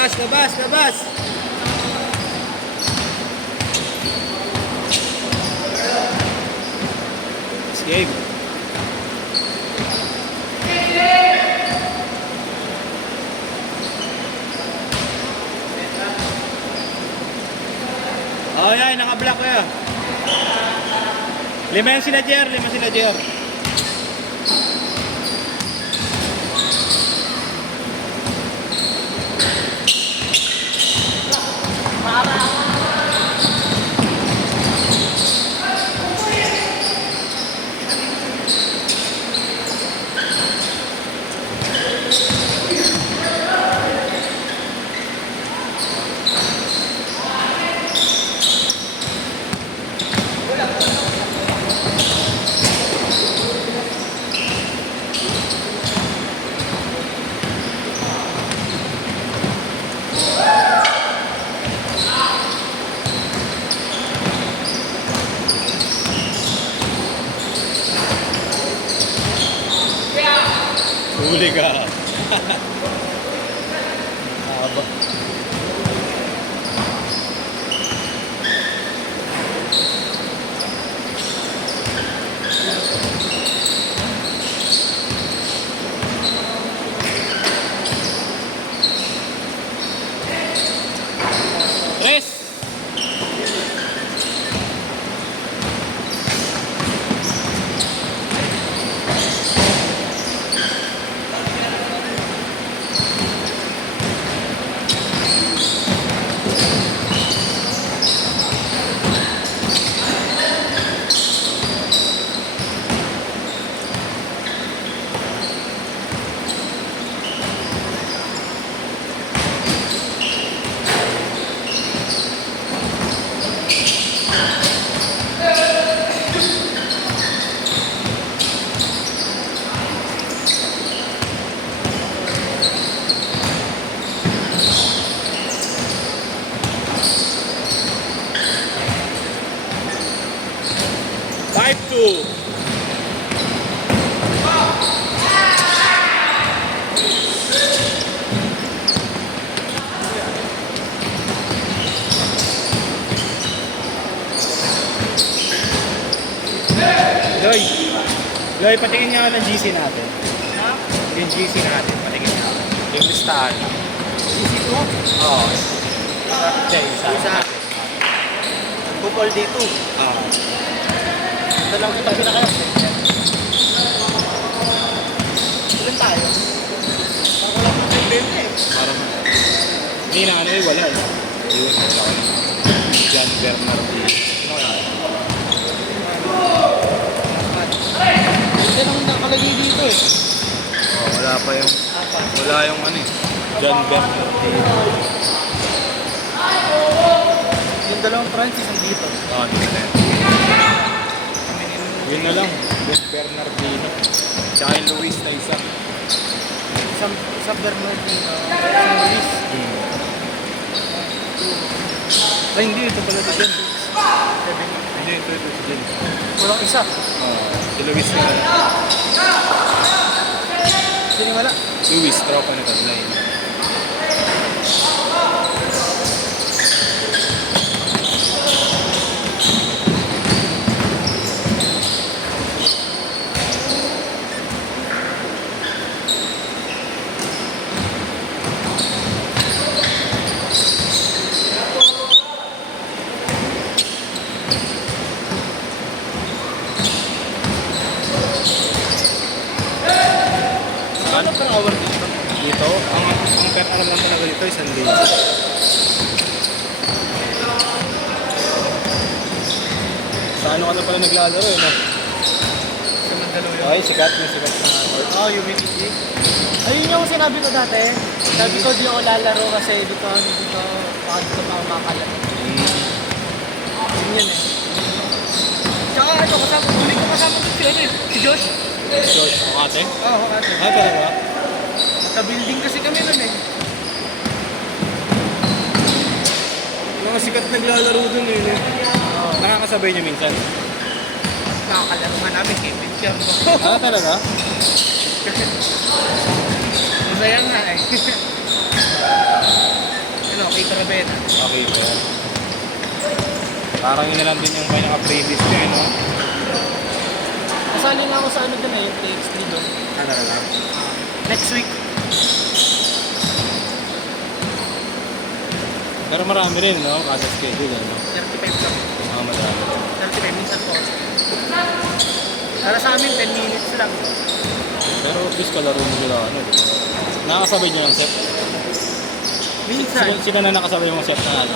Labas, labas, labas. Escape. Oh, yan, naka-block kayo. Lima yan sila, Jer. Lima sila, Jer. Huli ka. Aba. Tres. Five, two. Loy, Loy, patingin nga ng GC natin. Yung GC natin, patingin nga. Yung listahan. GC ko? Oo. Isa. Bukol dito. Oo. Ito lang kita pinakayos eh. Ilan tayo? Parang wala pang problema eh. Parang hindi na ano eh, wala eh. Yun, wala ko. John Bernardi. Ano kaya? Ito lang nakalagay dito eh. Oh, wala pa yung ano eh. John Bernardi. Yung dalawang Francis ang dito. Oo, hindi na yan. Yun na lang. John Bernardino. Tsaka yung Luis na isa. Isang Bernardino. Isang Luis. Ay, hindi. Ito pala si John. Hindi, ito si John. Walang isa. Si Luis na yan. Sino wala? Luis, tropa na taglay. Ano per hour dito? Dito, ang per hour lang talaga dito, 1,000. Sa ano ka na pala naglalaro eh, no? Sa Mandaluyong. Ay, sikat na court. Oh, UMTG. Ayun yung sinabi ko dati. Sabi ko di ako lalaro kasi dito baka dito pa ako makakalaro. Yun yun eh. Tsaka ano, huli ko kasama dito si Josh. George, ang ate? Oo, kasi. Ah, talaga? Naka-building kasi kami nun eh. Mga sikat naglalaro dun eh. Oo. Nakakasabay niyo minsan. Nakakalaro nga namin kay Picture ko. Ah, talaga? Masaya nga eh. ano, kay Carabena. Okay po. Parang yun na lang din yung pinaka-playlist niya, no? Kasali nga ako sa ano dun eh, yung TX3 doon. Ah, talaga? Next week. Pero marami rin, no? Kada schedule, no? 35 lang. Ah, madami. 35 minsan po. Para sa amin, 10 minutes lang. Pero at least kalaro mo sila, ano, di ba? Nakakasabay niyo ng set? Minsan. Sino na nakasabay mong set na, ano?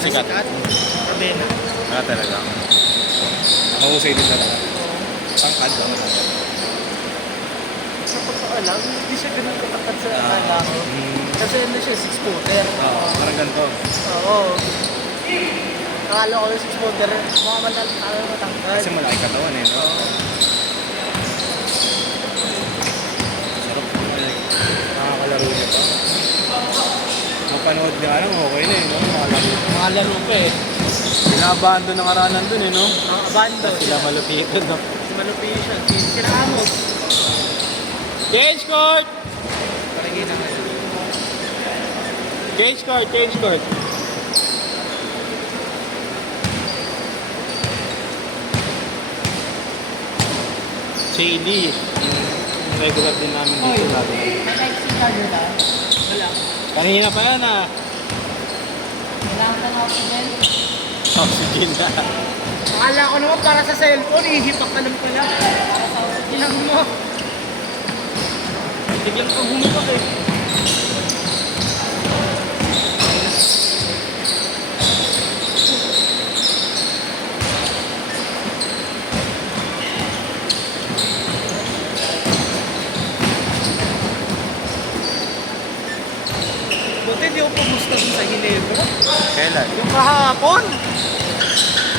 Sikat. Carabena. Ah, talaga. Mahusay din talaga. Pangkad lang. Sa totoo lang, hindi siya ganun katakat sa akala ko. Kasi ano siya, 6-footer. Parang ganito. Oo. Akala ko yung 6-footer, mga matangkad. Kasi malaki katawan, eh, no? Oo. Sarap po, nakakalaro niya pa. Mapanood niya lang, okay na, eh, no? Makalaro. Mga laro pa eh. Binabahan doon ang aranan doon, eh, no? Mga abando. Sila malupitan, no? Si Malupition. Sila Amos. Change court! Parang na ngayon. Change court, change court. Shady. Yung regular din namin dito lagi. Like si Carla. Wala. Kanina pa yan, ah. Kailangan ka ng oxygen. Oxygen na. Akala ko naman para sa cellphone, ihipak ka lang pala. Para sa oxygen mo. Biglang ka humipak eh. Buti di ako pumusta dun sa Ginebra. Kailan? Yung kahapon.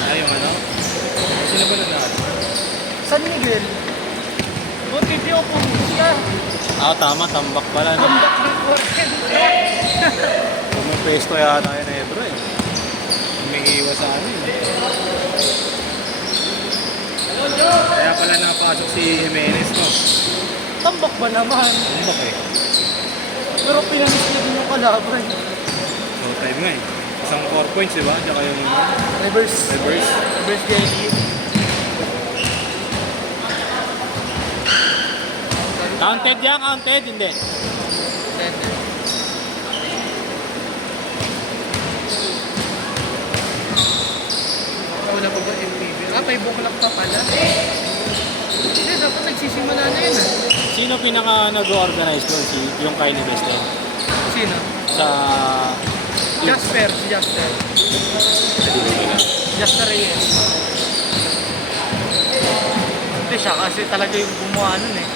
Ah, yung ano? Sino ba na San Miguel. Buti di ako pumusta. Ah, tama. Tambak pala. No? Tambak ng kuryente. May pesto yata yun na Ebro, eh. May iwas sa ano, eh. Kaya pala napasok si Jimenez, no? Tambak ba naman? Tambak, eh. Pero pinamis niya din yung kalaban. So, time nga, eh. Isang 4 points, di ba? Tsaka yung Reverse. reverse. Reverse jelly. Counted yan, counted. Hindi. Wala pa ba MPV? Ah, may buklak pa pala. Hindi, dapat nagsisimula na yun ah. Sino pinaka nag-organize doon? Yung Kylie Bestel? Sino? Sa... Jasper, si Jasper. Jasper Reyes. Hindi siya kasi talaga yung gumawa nun eh.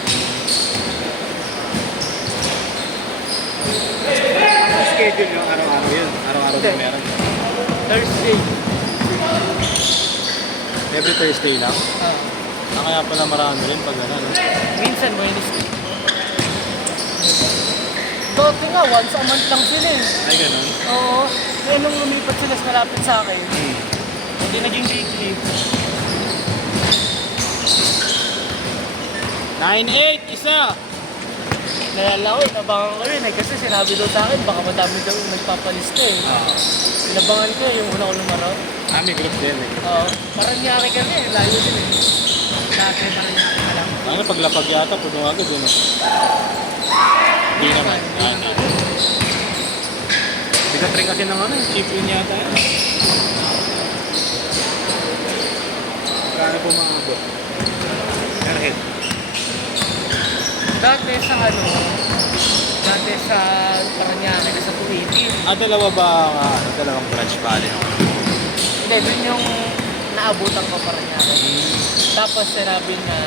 Ang schedule yung araw-araw yun. Araw-araw Hindi. na meron. Thursday. Every Thursday lang. Ah. Kaya pala marami rin pag ano, no? Minsan Wednesday. Dati nga, once a month lang sila eh. Ay, ganun. Oo. Kaya nung lumipat sila sa malapit sa akin, hindi naging weekly. 9-8, isa! Nalala ko, inabangan ko yun eh. Kasi sinabi daw sa akin, baka madami daw yung nagpapalista eh. Inabangan ko yung una ko lumaraw. May group din, eh. Oo. Parang nyari kami eh. Layo din eh. Dati parang nyari ka lang. Ano, paglapag yata, puno agad yun, eh. Hindi naman. Bigat rin kasi ng ano, cheap yun yata yan. Marami po maabot. Airhead. Dati sa ano, dati sa Paranaque na sa 280. Dalawa ba, dalawang branch bali? Hindi, dun yung naabutan ko Paranaque. Tapos sinabi na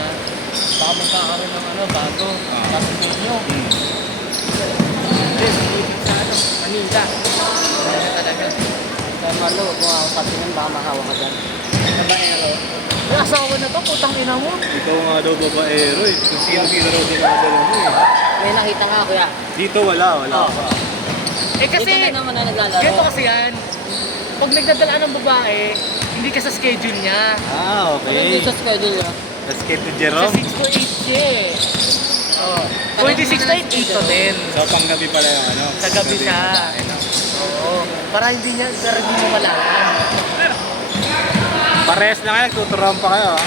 baka magkakaroon ng ano, bago. Tapos ninyo. Hindi, sa ano, Manila. Manila talaga. Kaya malo, kung ako patingin, baka mahawa ka dyan. Sa Baero. Yung asawa na to, putang ina mo. Ikaw nga daw babaero, eh. Kung CLB na raw dinadala mo, eh. May nakita nga kuya. Dito wala Oo. pa. Eh kasi, Dito na naman na naglalaro. ganito kasi yan. Pag nagdadala ng babae, hindi ka sa schedule niya. Ah, Ano yung sa schedule niya? Let's get to Sa Jerome. 6 to 8 siya eh. Oh. 26 to 8, 8 to 10. So, panggabi pala yung ano. Sa gabi siya. Babae lang. Oo. Para hindi mo malaman. Pares na kayo, tuturuan pa kayo ha.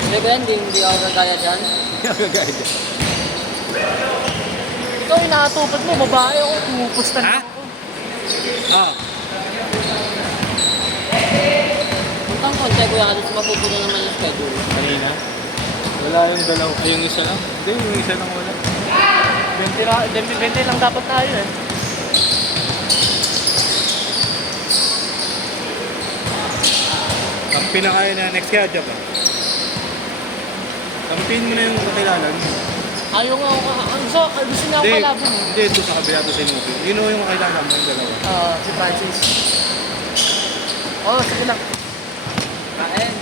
Hindi ba yan? Hindi ako nagaya dyan. Gagaya dyan. Ikaw, inaatupad mo, babae ako, pumupusta na Ha? ako. Ah, Puntang konti kuya kasi mapupuno naman yung schedule. kanina. Wala yung dalaw. Ay, yung isa lang. Hindi, yung isa lang wala. 20 lang dapat tayo eh. Kampi na kayo na next kaya dyan pa. Kampiin mo na yung kakilala mo. Ayaw nga ako, gusto niya ako Hindi, kalaban eh. hindi, doon sa kabila doon sa Inupi. Yun o yung kakilala mo yung dalawa. Si Francis. Sige lang. Kain.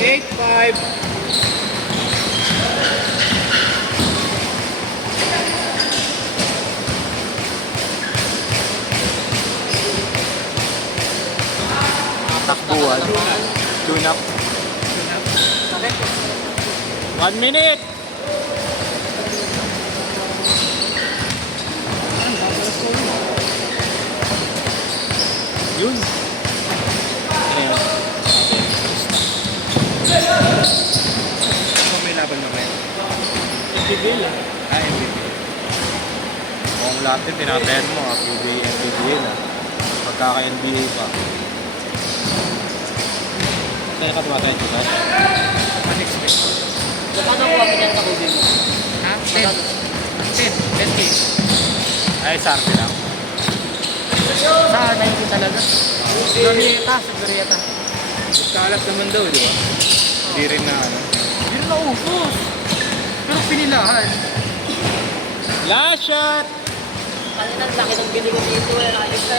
Eight, five. Takbuhan. Tune up. 1 minute. Yun. Ayan. Ako may laban naman. Bibil ah. Ay, MVP. Kung lahat yun, tinatayan mo, PBA, PBA na. Pagkaka-NBA pa. Kaya ka tumatayan dito? Unexpected. Saka nakuha ko dyan sa kubi mo. Ha? 10K. Ay, sarpi lang. Sa 90 talaga. Glorieta, sa Glorieta. Kalat naman daw, di ba? Hindi rin na ano. Hindi na naubos. Pero pinilahan. Last shot! Kanina laki ng bili ko dito eh. Nakikita